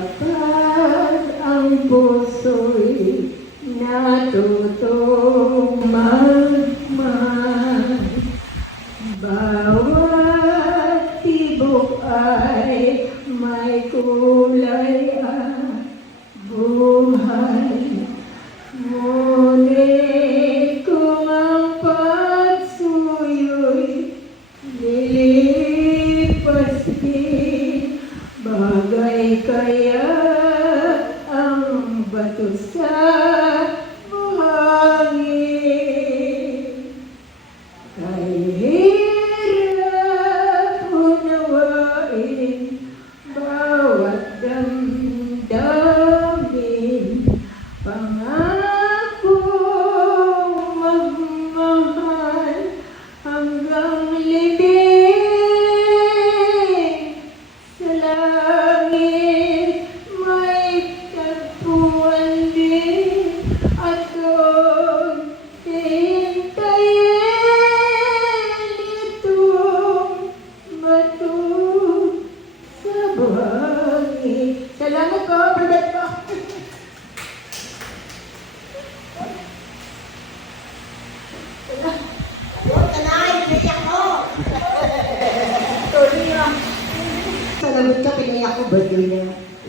Kapag ang puso'y natutong magmahal, bawat tibok ay may kulay at buhay. Ngunit kung ang pagsuyo'y lilipas din, bagay kaya ang bato sa buhangin. Kay hirap unawain bawat damdamin, pangako magmahal hanggang libing. Sa langit may tagpuan din at doon hintayin itong bato sa buhangin. Salamat po, Brother po. Salamat ka, pinayak ko, birthday niya.